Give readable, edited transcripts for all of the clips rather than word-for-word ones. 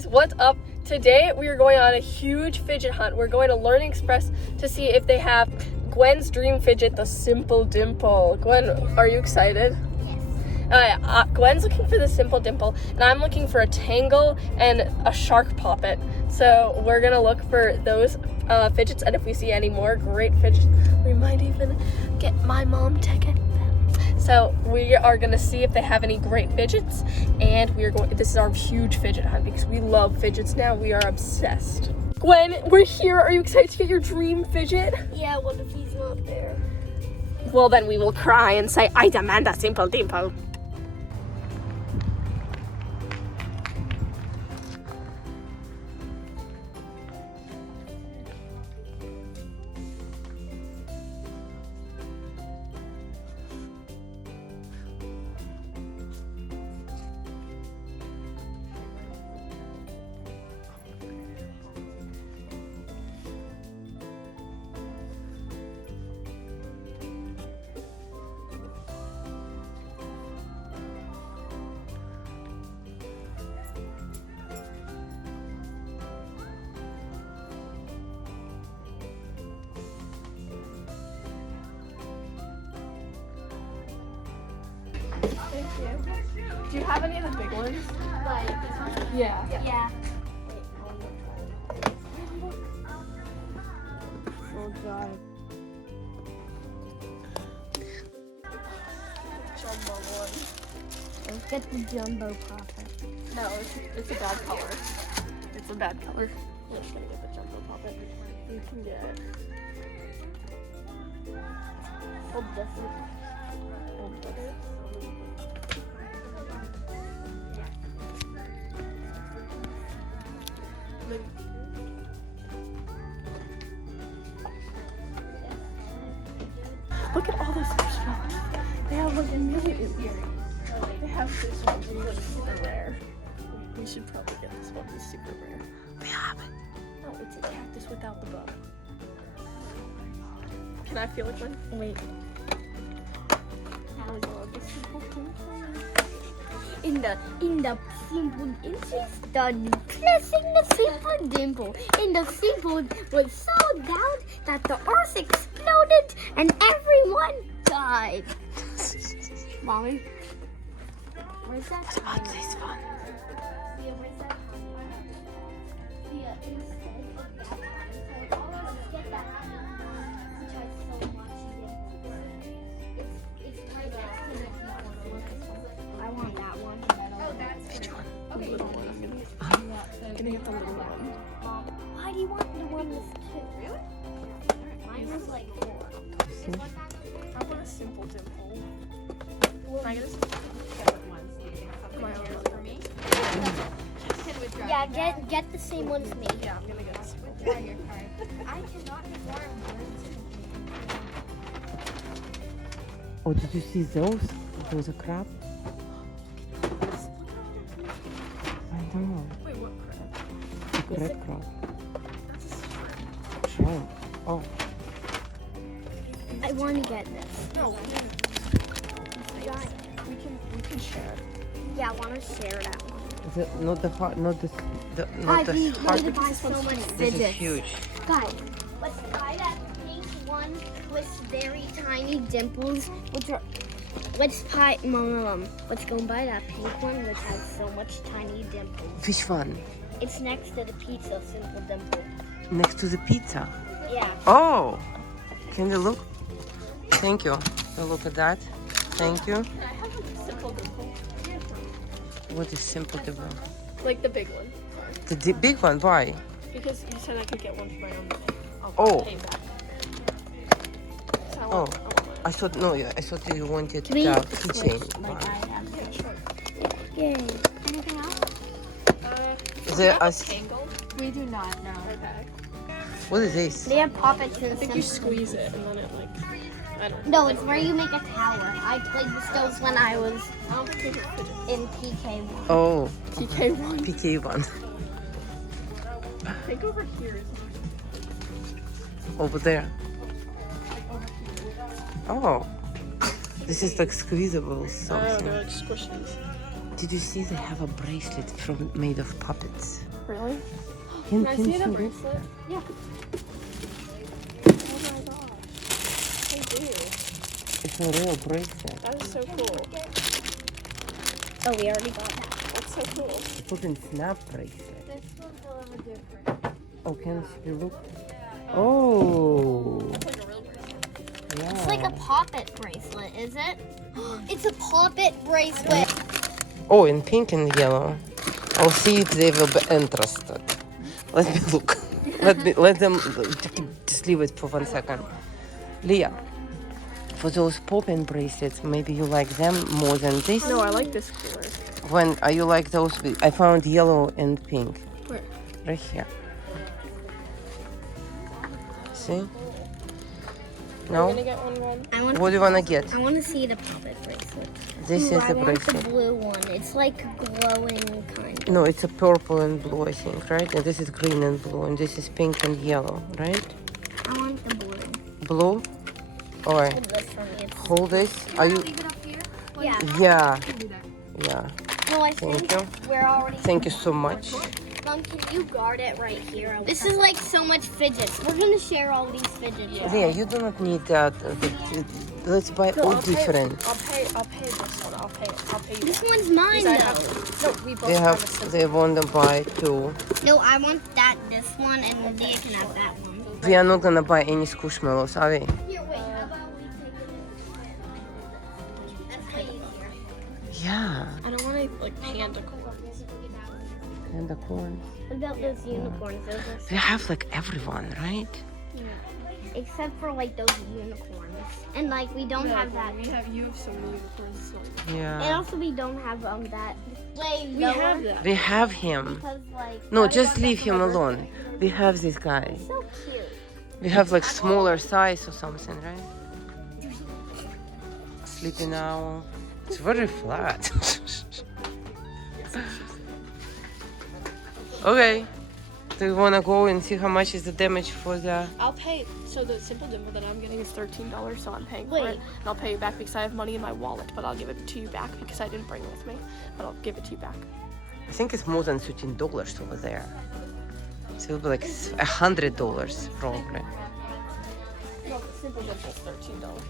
guys, what's up? Today we are going on a huge fidget hunt. We're going to Learning Express to see if they have Gwen's dream fidget, the Simple Dimple. Gwen, are you excited? Yes. Gwen's looking for the Simple Dimple, and I'm looking for a Tangle and a Shark Poppet. So we're gonna look for those fidgets, and if we see any more great fidgets, we might even get my mom to get them. So we are gonna see if they have any great fidgets, and this is our huge fidget hunt because we love fidgets now. We are obsessed. Gwen, we're here. Are you excited to get your dream fidget? Yeah, what if he's not there? Well, then we will cry and say, I demand a Simple Dimple. Thank you. Do you have any of the big ones? Like this one? Yeah. Yeah. Oh god. Jumbo one. Let's get the jumbo poppet. No, it's a bad color. It's a bad color. I'm just gonna get the jumbo poppet. You can get. Hold this one. Hold this. Look at all those Squishmallows. They have like a million. They have this one, it's super rare. We should probably get this one, it's super rare. We have it. No, it's a cactus without the bow. Can I feel it, one? Wait. In the simple study, placing the Simple Dimple in the simple was so down that the earth exploded and everyone died. Mommy, where's that? This fun. Leah, where's that? Leah, instead of that, so always get that which has so much in it. It's right next to the I want that one. Oh, that's Which one? okay. The little one. I'm gonna get the little one. Why do you want the one with two? Really? Mine was like 4. I want a Simple Dimple. Can I get a For me? Yeah, get the same one as me. Yeah, I'm gonna get a Simple Withdraw your card. I cannot perform words. Oh, did you see those? Those are crab? I don't know. Wait, what crab? The red crab. That's a shrimp. Shrimp. Oh, I want to get this. No, we can share. Yeah, I want to share that one. is it not the heart? Not the Guys, not the we heart. need to buy so much This is fidgets. huge. Guys, let's buy that pink one with very tiny dimples, let's go and buy that pink one which has so much tiny dimples. Which one? It's next to the pizza, Simple Dimple. Next to the pizza. Yeah. Oh, can you look? Thank you. So look at that. Thank you. Can I have like a Simple Dimple? What is Simple Dimple? Like the big one. The big one. Why? Because you said I could get one for my own. Oh. Pay back. So I Oh. want one. I thought no. Yeah, I thought you wanted Can we the switch keychain like one. I have? Yeah, sure. Yay. Anything else? Is do you it have a us? Tangle? We do not know. Okay. What is this? They have poppets I and think you squeeze it and then it like, I don't know. No, it's where you make a tower. I played with those when I was I don't think it's fidgets. in PK1. Oh, PK1. PK1. I think over here is Over there. Oh, this is like squeezable oh, something. they're like squishies. Did you see they have a bracelet made of puppets? Really? Can I see the you bracelet? Yeah. Oh my gosh. I do. It's a real bracelet. That is so cool. Oh, we already got that. That's so cool. It wasn't snap bracelet. This one's a little different. Oh, can you look? Oh. It's like a real bracelet. Yeah. It's like a poppet bracelet, is it? It's a poppet bracelet. Oh, in pink and yellow. I'll see if they will be interested. Let me look. Let them just leave it for 1 second. Leah, for those popping bracelets, maybe you like them more than this? No, I like this cooler. When are you like those? I found yellow and pink. Where? Right here. See? I'm No? gonna get one. What do you want to get? I want to see the poppet bracelet. This is I the want bracelet. the blue one. It's like glowing kind. No, it's a purple and blue, I think, right? And this is green and blue, and this is pink and yellow, right? I want the blue. Blue? All right. Hold this for me. It's, Hold this. Are you? Leave it up here? yeah. Yeah. You can do that. Yeah. Well, I Thank think you. we're already. Thank you so much. Mom, can you guard it right here? This is like so much fidgets. We're gonna share all these fidgets. Yeah. Leah, you do not need that. Let's buy No, all I'll pay- different. I'll pay this one. I'll pay you. This back. one's mine Because I though. have, no, we both They have a have. simple. They want to buy two. No, I want this one, and Leah can have that one. We are not gonna buy any squishmallows, are we? Here, wait. How about we take it? That's way easier. Yeah. I don't want to like panda corns. And the corn. What about those unicorns? Those are We have like everyone, right? except for like those unicorns, and like we don't have that. You have so many unicorns. And Yeah. also we don't have that. Way We lower have that. We have him. because like. No, just leave him alone. We have this guy. So cute. We have like smaller size or something, right? Sleeping owl. It's very flat. Okay. Do you wanna go and see how much is the damage for the? I'll pay. So the Simple Dimple that I'm getting is $13, so I'm paying for Wait. it. And I'll pay you back because I have money in my wallet, but I'll give it to you back because I didn't bring it with me. But I'll give it to you back. I think it's more than $13 over there. So it'll be like $100 probably. No, the Simple Dimple's $13.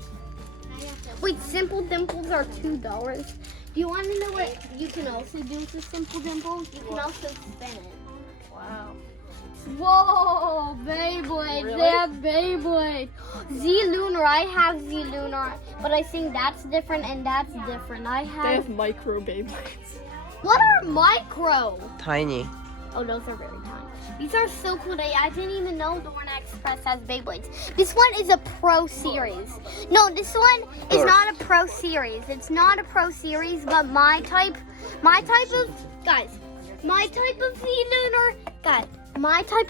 Wait, Simple Dimples are $2. Do you want to know what you can also do with the Simple Dimple? You can also spin it. Wow. Whoa, Beyblade! Really? They have Beyblade. Z-Lunar, I have Z-Lunar, but I think that's different and that's different. I They have. have micro Beyblades. What are micro? Tiny. Oh, those are really tiny. These are so cool. I didn't even know Learning Express has Beyblades. This one is a pro series. No, this one is not a pro series. It's not a pro series, but my type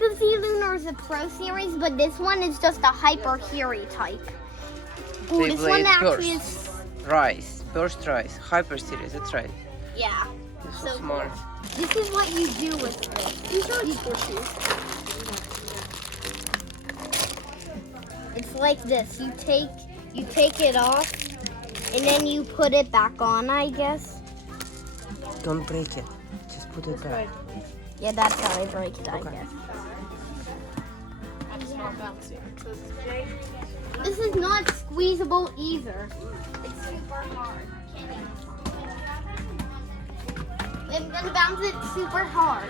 of Z-Lunar is a pro series, but this one is just a hyper Hiri type. Ooh, this one Beyblade actually Burst. is, Rice. Burst rice. Hyper series, that's right. yeah. You're so So smart. This is what you do with this. These are squishy. It's like this. You take it off, and then you put it back on, I guess. Don't break it. Just put it back. Yeah, that's how I break it, I guess. It's not bouncy. This is not squeezable either. It's super hard. I'm gonna bounce it super hard.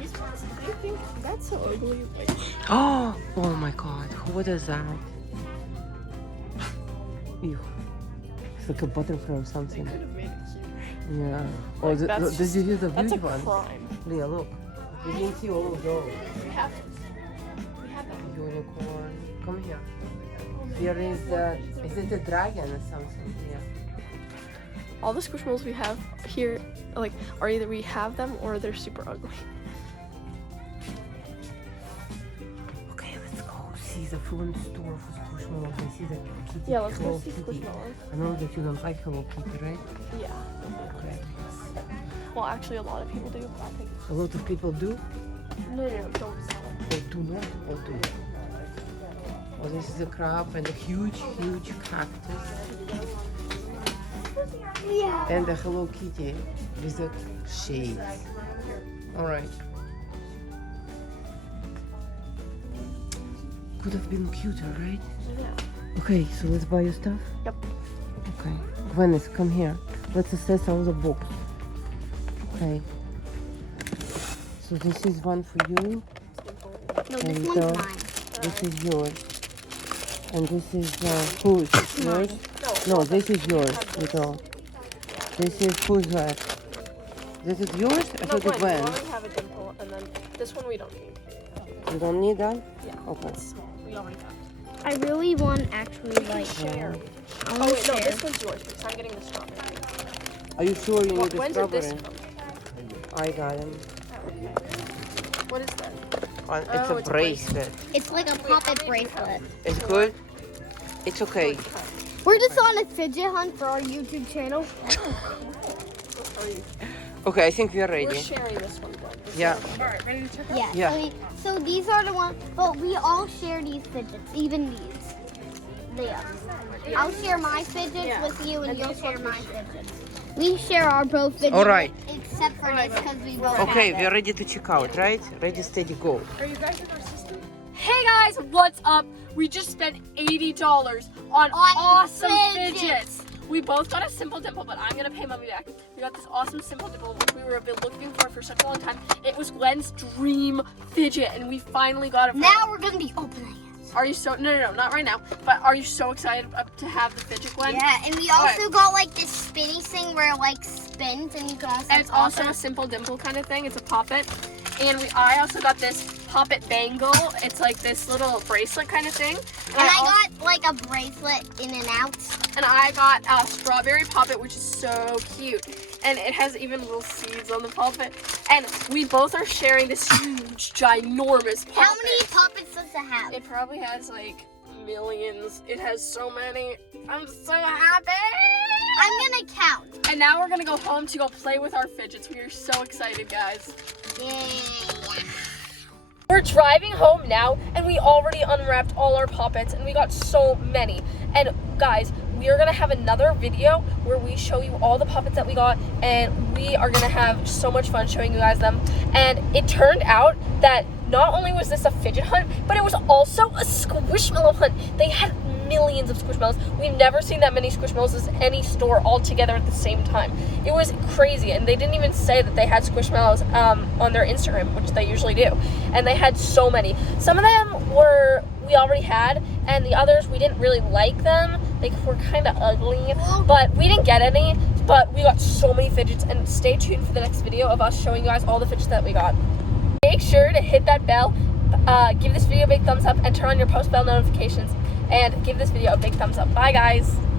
These ones, I think that's so ugly. Like, Oh my god. What is that? Ew. It's like a butterfly or they something. could have made it cute. Yeah. Oh, Like, did that's you hear the That's a huge one? crime. Leah, look. You can see all of those. We have them. Unicorn. Come here. Here is the. Is it a dragon or something? Yeah. All the Squishmallows we have here, like, are either we have them or they're super ugly. Okay, let's go see the front store for Squishmallows. I see the kitty. Yeah, let's go Hello see Kitty. Squishmallows. I know that you don't like Hello Kitty, right? Yeah. Okay. Well, actually, a lot of people do, but I think. A lot of people do, No, don't sell it. or do not, or do. Oh, this is a crab and a huge, huge cactus. yeah. And a Hello Kitty with the shades. Alright. Could have been cuter, right? Yeah. Okay, so let's buy your stuff? Yep. Okay. Gwen, come here. Let's assess all the books. Okay. So this is one for you. No, this And, one's mine. This is yours. And this is whose? Yours? No, this is yours, little. This is whose left? This is yours? I No, thought it Gwen, we went. already have a dimple, and then this one we don't need. You don't need that? Yeah. Okay. We already have. I really want actually like Share. I Oh want wait, to no, share. this one's yours because I'm getting the strawberry. Are you sure you need a When's did this strawberry? come? I got him. What is that? It's Oh, a it's a bracelet. It's like a puppet bracelet. It's good? It's okay. We're just on a fidget hunt for our YouTube channel. Okay, I think we are We're ready. sharing this one, Gwen. Yeah. Alright, ready to check out? Yeah. Yeah. So these are the ones, but we all share these fidgets, even these. Leah. I'll share my fidgets Yeah. with you, and And you'll these share ones my we share. fidgets. We share our both fidgets. All right. Except for this, because we both Okay, have we're it. ready to check out, right? Ready, steady, go. Are you guys with our sister? Hey guys, what's up? We just spent $80 on awesome fidgets. fidgets. We both got a Simple Dimple, but I'm gonna pay mommy back. We got this awesome Simple Dimple, which we were been looking for such a long time. It was Gwen's dream fidget, and we finally got it. For Now her. we're gonna be opening it. Are you so? No, not right now. But are you so excited to have the fidget, Gwen? Yeah, and we Alright. also got like this spinny thing where it like spins, and you can also. And it's pop also it. a Simple Dimple kind of thing. It's a poppet. And I also got this poppet bangle. It's like this little bracelet kind of thing. And I got like a bracelet in and out. And I got a strawberry poppet, which is so cute. And it has even little seeds on the poppet. And we both are sharing this huge, ginormous poppet. How many puppets does it have? It probably has like millions. It has so many. I'm so happy. I'm gonna count. And now we're gonna go home to go play with our fidgets. We are so excited, guys. Yay. We're driving home now, and we already unwrapped all our poppets, and we got so many. And guys, we are gonna have another video where we show you all the poppets that we got, and we are gonna have so much fun showing you guys them. And it turned out that not only was this a fidget hunt, but it was also a Squishmallow hunt. They had millions of Squishmallows. We've never seen that many Squishmallows in any store all together at the same time. It was crazy, and they didn't even say that they had Squishmallows on their Instagram, which they usually do. And they had so many. Some of them we already had, and the others we didn't really like them. They were kind of ugly, but we didn't get any. But we got so many fidgets, and stay tuned for the next video of us showing you guys all the fidgets that we got. Make sure to hit that bell, give this video a big thumbs up, and turn on your post bell notifications. And give this video a big thumbs up. Bye, guys.